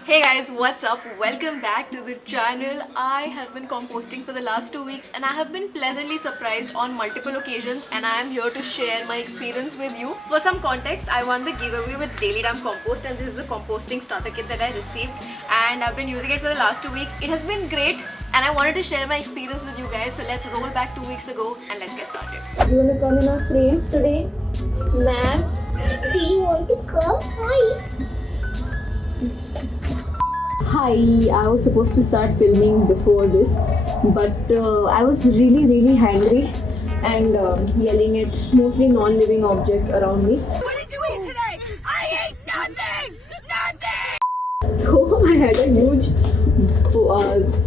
Hey guys, what's up? Welcome back to the channel. I have been composting for the last 2 weeks and I have been pleasantly surprised on multiple occasions, and I am here to share my experience with you. For some context, I won the giveaway with Daily Dump Compost, and this is the composting starter kit that I received, and I've been using it for the last 2 weeks. It has been great and I wanted to share my experience with you guys. So let's roll back 2 weeks ago and let's get started. You want to come in our frame today? Ma'am, do you want to come? Hi, I was supposed to start filming before this, but I was really hungry and yelling at mostly non-living objects around me. What did you eat today? I ate nothing! Nothing! So I had a huge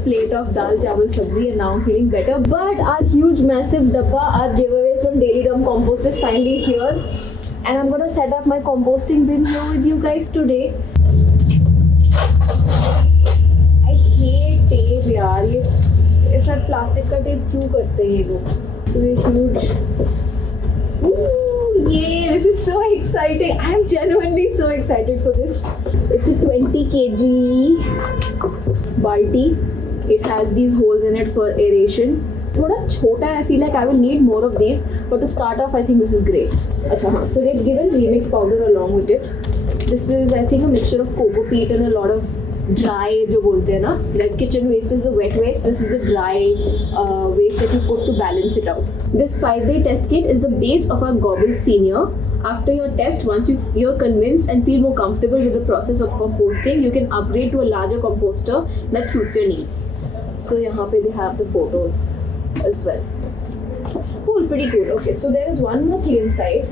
plate of dal chawal sabzi and now I'm feeling better. But our huge massive dabba, our giveaway from Daily Dump Compost is finally here, and I'm gonna set up my composting bin here with you guys today. I hate tape यार, ये ऐसा plastic का tape क्यों करते हैं ये लोग? Huge. Ooh, yay! This is so exciting. I'm genuinely so excited for this. It's a 20 kg balti. It has these holes in it for aeration. थोड़ा छोटा है. I feel like I will need more of these. But to start off, I think this is great. अच्छा हाँ. So they've given remix powder along with it. This is, I think, a mixture of coco peat and a lot of dry, जो बोलते हैं ना, like kitchen waste is the wet waste. This is the dry waste that you put to balance it out. This 5-day test kit is the base of our gobble senior. After your test, once you're convinced and feel more comfortable with the process of composting, you can upgrade to a larger composter that suits your needs. So यहाँ पे they have the photos as well. Cool, pretty cool. Okay, so there is one more thing inside.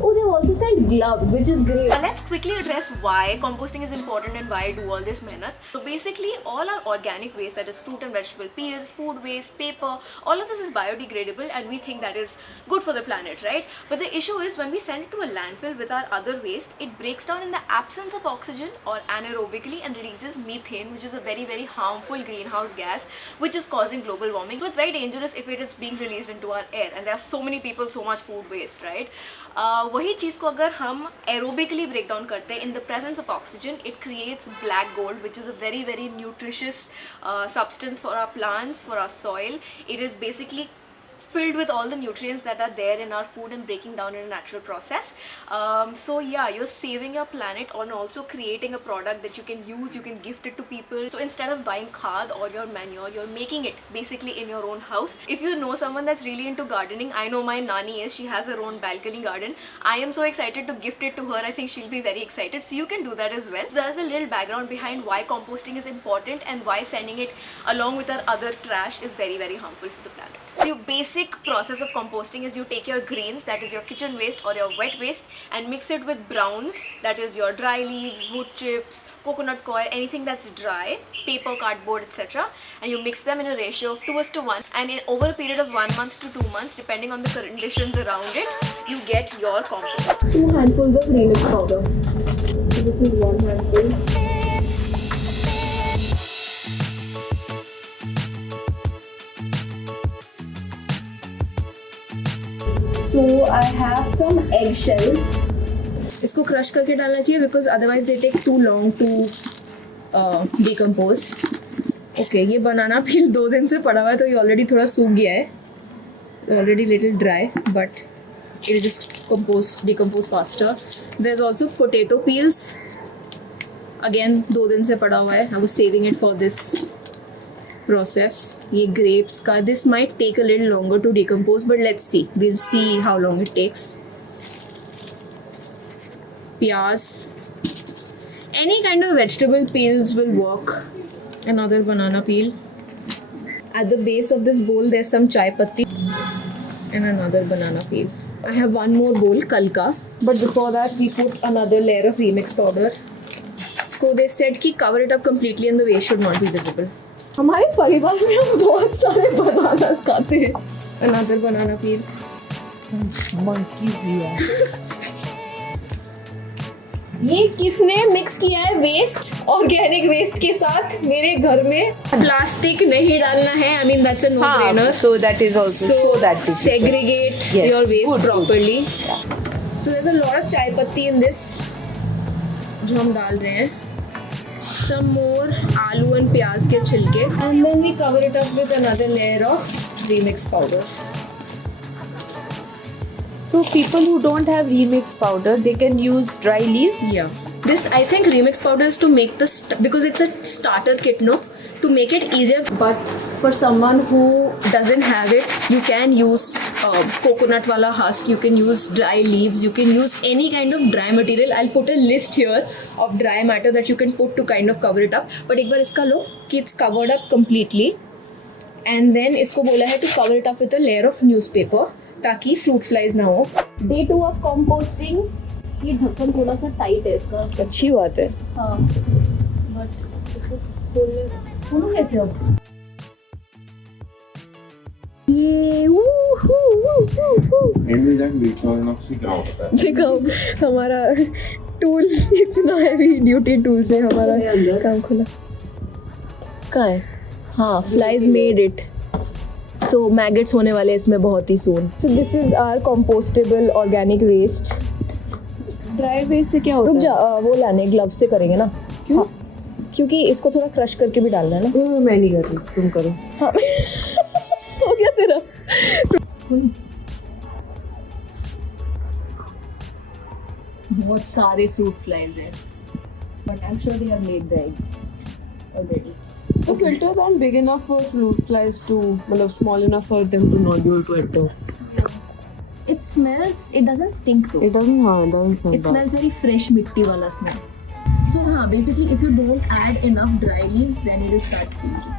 Oh, they've also sent gloves, which is great. Let's quickly address why composting is important and why I do all this mehnat. So basically, all our organic waste, that is fruit and vegetable peels, food waste, paper, all of this is biodegradable and we think that is good for the planet, right? But the issue is when we send it to a landfill with our other waste, it breaks down in the absence of oxygen or anaerobically and releases methane, which is a very harmful greenhouse gas, which is causing global warming. So it's very dangerous if it is being released into our air, and there are so many people, so much food waste, right? वही चीज़ को अगर हम aerobically break down करते हैं in the presence of oxygen, it creates black gold, which is a very nutritious substance for our plants, for our soil. It is basically filled with all the nutrients that are there in our food and breaking down in a natural process. So yeah, you're saving your planet and also creating a product that you can use, you can gift it to people. So instead of buying khad or your manure, you're making it basically in your own house. If you know someone that's really into gardening, I know my nani is, she has her own balcony garden. I am so excited to gift it to her. I think she'll be very excited. So you can do that as well. So there's a little background behind why composting is important and why sending it along with our other trash is very harmful for the planet. So your basic process of composting is you take your greens, that is your kitchen waste or your wet waste, and mix it with browns, that is your dry leaves, wood chips, coconut coir, anything that's dry, paper, cardboard, etc. And you mix them in a ratio of 2:1, and over a period of 1 month to 2 months, depending on the conditions around it, you get your compost. 2 handfuls of remix powder. So this is 1 handful. So I have some eggshells. इसको crush करके डालना चाहिए because otherwise they take too long to decompose. Okay, ये बनाना पील 2 दिन से पड़ा हुआ है तो ये already थोड़ा सूख गया है. Already little dry, but it will just decompose faster. There's also potato peels. Again 2 दिन से पड़ा हुआ है. I was saving it for this process. ये grapes का, this might take a little longer to decompose, but let's see. We'll see how long it takes. Pyaz. Any kind of vegetable peels will work. Another banana peel. At the base of this bowl, there's some chai patti and another banana peel. I have one more bowl, kalka. But before that, we put another layer of remix powder. So they've said कि cover it up completely and the waste should not be visible. हमारे परिवार में हम बहुत सारे bananas खाते हैं. Another banana peel. Monkeys here. ये किसने मिक्स किया है वेस्ट, ऑर्गेनिक वेस्ट के साथ मेरे घर में? प्लास्टिक नहीं डालना है. I mean that's a no-brainer. So that is also so that segregate yes, your waste good, properly. Good. So there's a lot of chai patti in this जो हम डाल रहे हैं. some more aloo and pyaz ke chilke, and then we cover it up with another layer of remix powder. So people who don't have remix powder, they can use dry leaves? Yeah. This, I think, remix powder is to make this, because it's a starter kit, no? To make it easier. But for someone who doesn't have it, you can use coconut wala husk, you can use dry leaves, you can use any kind of dry material. I'll put a list here of dry matter that you can put to kind of cover it up. But एक बार इसका लो कि it's covered up completely, and then इसको बोला है to cover it up with a layer of newspaper ताकि fruit flies ना हो. Day 2 of composting. ये ढक्कन थोड़ा सा टाइट है इसका. अच्छी बात है. हाँ. बट इसको खोलूँ कैसे अब? देखो हमारा टूल इतना हैवी ड्यूटी टूल से हमारा काम खुला. कहाँ है? हाँ, flies made it. So maggots होने वाले इसमें बहुत ही soon. So this is our compostable organic waste. Dry waste से क्या होता है? रुक जा, वो लाने ग्लव्स से करेंगे ना. क्यों? हाँ, क्योंकि इसको थोड़ा क्रश करके भी डालना है ना. मैं नहीं कर रही, तुम करो. हाँ. हो गया तेरा. बहुत सारे फ्रूट फ्लाइज हैं. But I am sure they have made the eggs already. The filters aren't big enough for fruit flies to, मतलब small enough for them to not be able to enter. It smells, it doesn't stink though. It doesn't smell It smells very fresh mitti wala smell. So basically if you don't add enough dry leaves, then it will start stinking.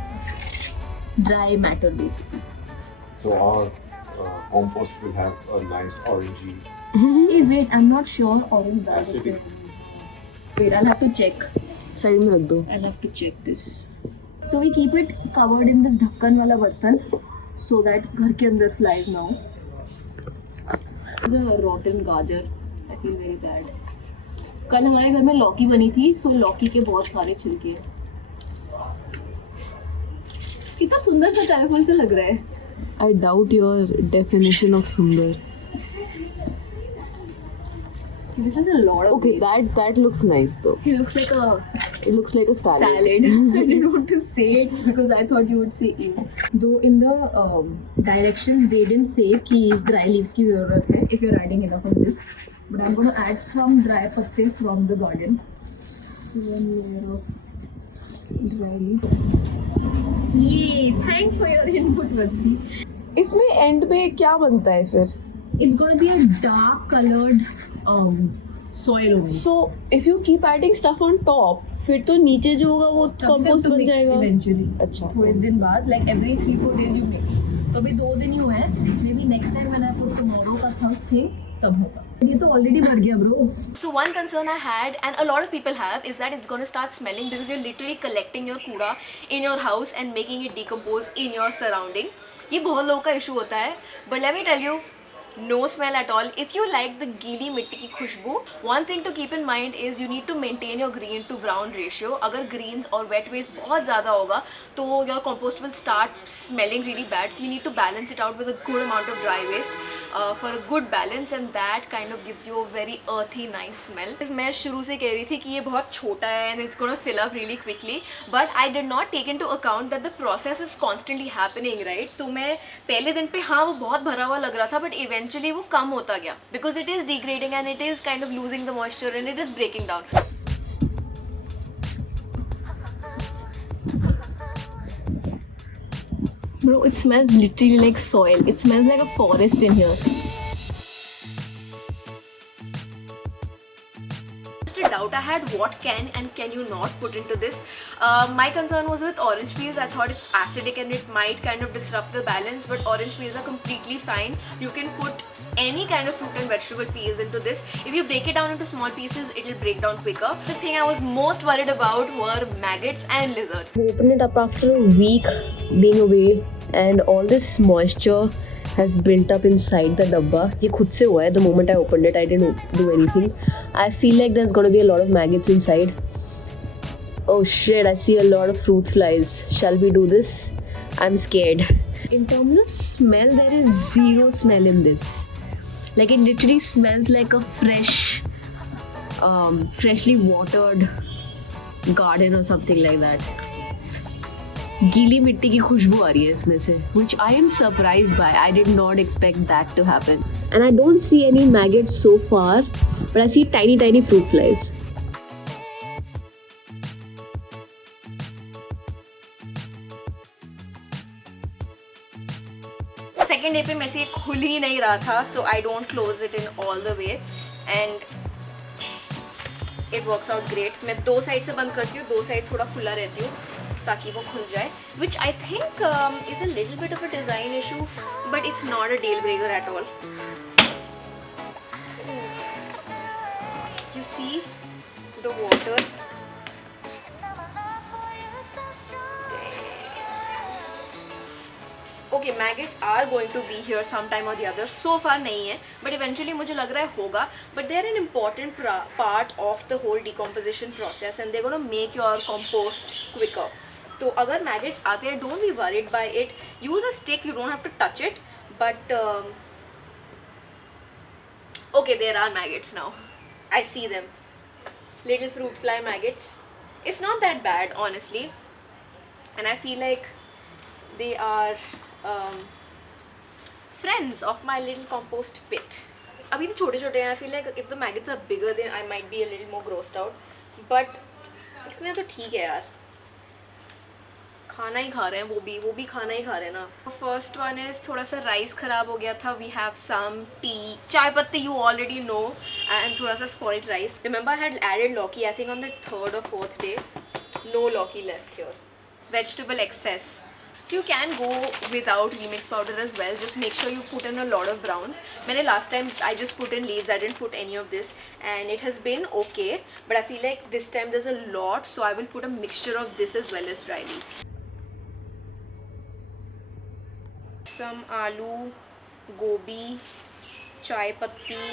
Dry matter basically. So our compost will have a nice orangey. Hey wait, I'm not sure orange does it. Wait, I'll have to check. Side में रख दो. I'll have to check this. So we keep it covered in this ढक्कन वाला बर्तन so that घर के अंदर flies now. The rotten गाजर, I feel very bad. कल हमारे घर में लौकी बनी थी, so लौकी के बहुत सारे छिलके. कितना सुंदर सा कलरफुल से लग रहा है. I doubt your definition of sundar. This is a lot of Okay, waste. that looks nice though. It looks like a It looks like a salad. salad. I didn't want to say it because I thought you would say ew. Though in the directions they didn't say कि dry leaves की ज़रूरत है if you're adding enough of this. But I'm going to add some dry पत्ते from the garden. So one layer of dry leaves. Yay! Thanks for your input, Vansi. इसमें end में क्या बनता है फिर? It's going to be a dark colored soil only. So if you keep adding stuff on top, फिर तो नीचे जो होगा वो compost बन जाएगा. Eventually. अच्छा. थोड़े दिन बाद, like every 3-4 days you mix. तो अभी 2 दिन ही हुए हैं. Maybe next time when I put tomorrow का thing तब होगा. ये तो already भर गया bro. So one concern I had and a lot of people have is that it's going to start smelling because you're literally collecting your कूड़ा in your house and making it decompose in your surrounding. ये बहुत लोगों का issue होता है. But let me tell you, no smell at all. If you like the गीली मिट्टी की खुशबू, one thing to keep in mind is you need to maintain your green to brown ratio. अगर greens और wet waste बहुत ज़्यादा होगा तो your compost will start smelling really bad. So you need to balance it out with a good amount of dry waste for a good balance, and that kind of gives you a very earthy nice smell. मैं शुरू से कह रही थी कि ये बहुत छोटा है and it's gonna fill up really quickly, but I did not take into account that the process is constantly happening, right? तो मैं पहले दिन पे हाँ वो बहुत भरा हुआ लग रहा था, but eventually वो कम होता गया because it is degrading and it is kind of losing the moisture and it is breaking down. Bro, it smells literally like soil. It smells like a forest in here. Just a doubt I had, what can and can you not put into this. My concern was with orange peels. I thought it's acidic and it might kind of disrupt the balance, but orange peels are completely fine. You can put any kind of fruit and vegetable peels into this. If you break it down into small pieces, it will break down quicker. The thing I was most worried about were maggots and lizards. Open it up after a week being away and all this moisture has built up inside the dabba. ये खुद से हुआ है. The moment I opened it, I didn't do anything. I feel like there's gonna be a lot of maggots inside. Oh shit, I see a lot of fruit flies. Shall we do this? I'm scared. In terms of smell, there is zero smell in this. Like it literally smells like a freshly watered garden or something like that. गीली मिट्टी की खुशबू आ रही है इसमें से, which I am surprised by. I did not expect that to happen. And I don't see any maggots so far, but I see tiny fruit flies. Second day पे मेरे से खुल ही नहीं रहा था, so I don't close it in all the way and it works out great. मैं 2 side से बंद करती हूँ, 2 साइड थोड़ा खुला रहती हूँ ताकि वो खुल जाए, which I think is a little bit of a design issue, but it's not a deal breaker at all. You see the water. Okay, maggots are going to be here sometime or the other. So far नहीं है, but eventually मुझे लग रहा है होगा. But they are an important part of the whole decomposition process, and they're going to make your compost quicker. तो अगर maggots आते हैं, don't be worried by it. Use a stick. You don't have to touch it. But okay, there are maggots now. I see them. Little fruit fly maggots. It's not that bad, honestly, and I feel like they are friends of my little compost pit. अभी तो छोटे छोटे हैं. I feel like if the maggots are bigger then I might be a little more grossed out, but इतने तो ठीक है यार. खाना ही खा रहे हैं, वो भी खाना ही खा रहे हैं ना. फर्स्ट वन इज थोड़ा सा राइस ख़राब हो गया था. वी हैव सम टी, चाय पत्ती यू ऑलरेडी नो, एंड थोड़ा सा spoiled rice. Remember I had added lauki I think on the 3rd or 4th day. No lauki left here. Vegetable excess. So you can go without remix powder as well. Just make sure you put in a lot of browns. मैंने last time I just put in leaves. I didn't put any of this, and it has been okay. But I feel like this time there's a lot, so I will put a mixture of this as well as dry leaves. Some aloo, gobi, chai patti.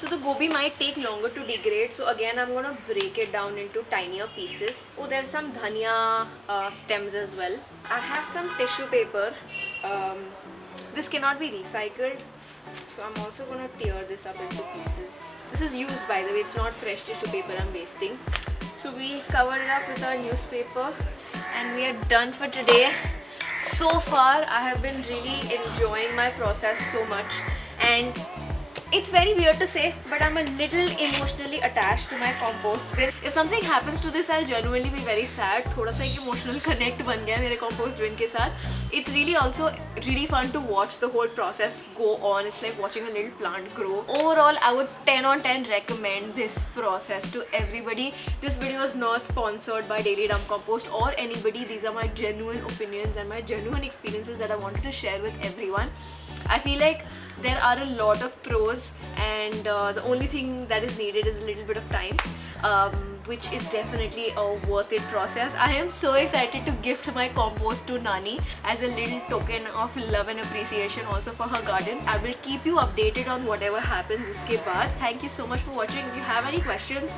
So the gobi might take longer to degrade, so again I'm gonna break it down into tinier pieces. Oh, there's some dhania stems as well. I have some tissue paper. This cannot be recycled, so I'm also gonna tear this up into pieces. This is used, by the way, it's not fresh tissue paper I'm wasting. So we cover it up with our newspaper and we are done for today. So far I have been really enjoying my process so much, and it's very weird to say, but I'm a little emotionally attached to my compost bin. If something happens to this, I'll genuinely be very sad. थोड़ा सा एक emotional connect बन गया है मेरे compost bin के साथ. It's really also really fun to watch the whole process go on. It's like watching a little plant grow. Overall, I would 10 on 10 recommend this process to everybody. This video is not sponsored by Daily Dump Compost or anybody. These are my genuine opinions and my genuine experiences that I wanted to share with everyone. I feel like there are a lot of pros, and the only thing that is needed is a little bit of time, which is definitely a worth it process. I am so excited to gift my compost to Nani as a little token of love and appreciation also for her garden. I will keep you updated on whatever happens iske baad. Thank you so much for watching. If you have any questions,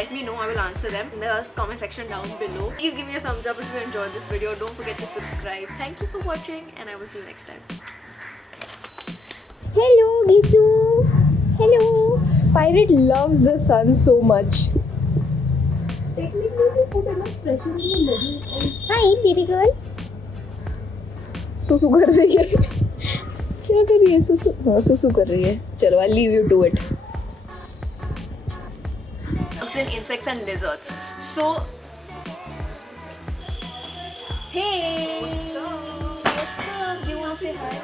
let me know. I will answer them in the comment section down below. Please give me a thumbs up if you enjoyed this video. Don't forget to subscribe. Thank you for watching, and I will see you next time. Hello, Gisu. Hello. Pirate loves the sun so much. Technically, we put enough pressure in the middle. Hi, baby girl. सुसु कर रही है. क्या कर रही है? सुसु. हाँ, सुसु कर रही है. चलो, I'll leave you to it. And insects and lizards. So, hey. What's up? You want to say hi?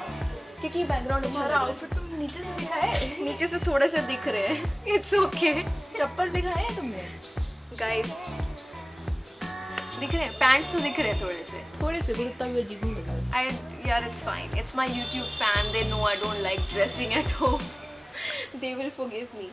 क्योंकि बैकग्राउंड हमारा आउटफिट तुम नीचे से दिखाए. नीचे से थोड़े से दिख रहे हैं. It's okay. चप्पल दिखाए हैं तुमने? गाइस दिख रहे हैं, पैंट्स तो दिख रहे हैं थोड़े से गुरुत्ता हुए जीवन दिखाए. यार it's fine. It's my YouTube fan. They know I don't like dressing at home. They will forgive me.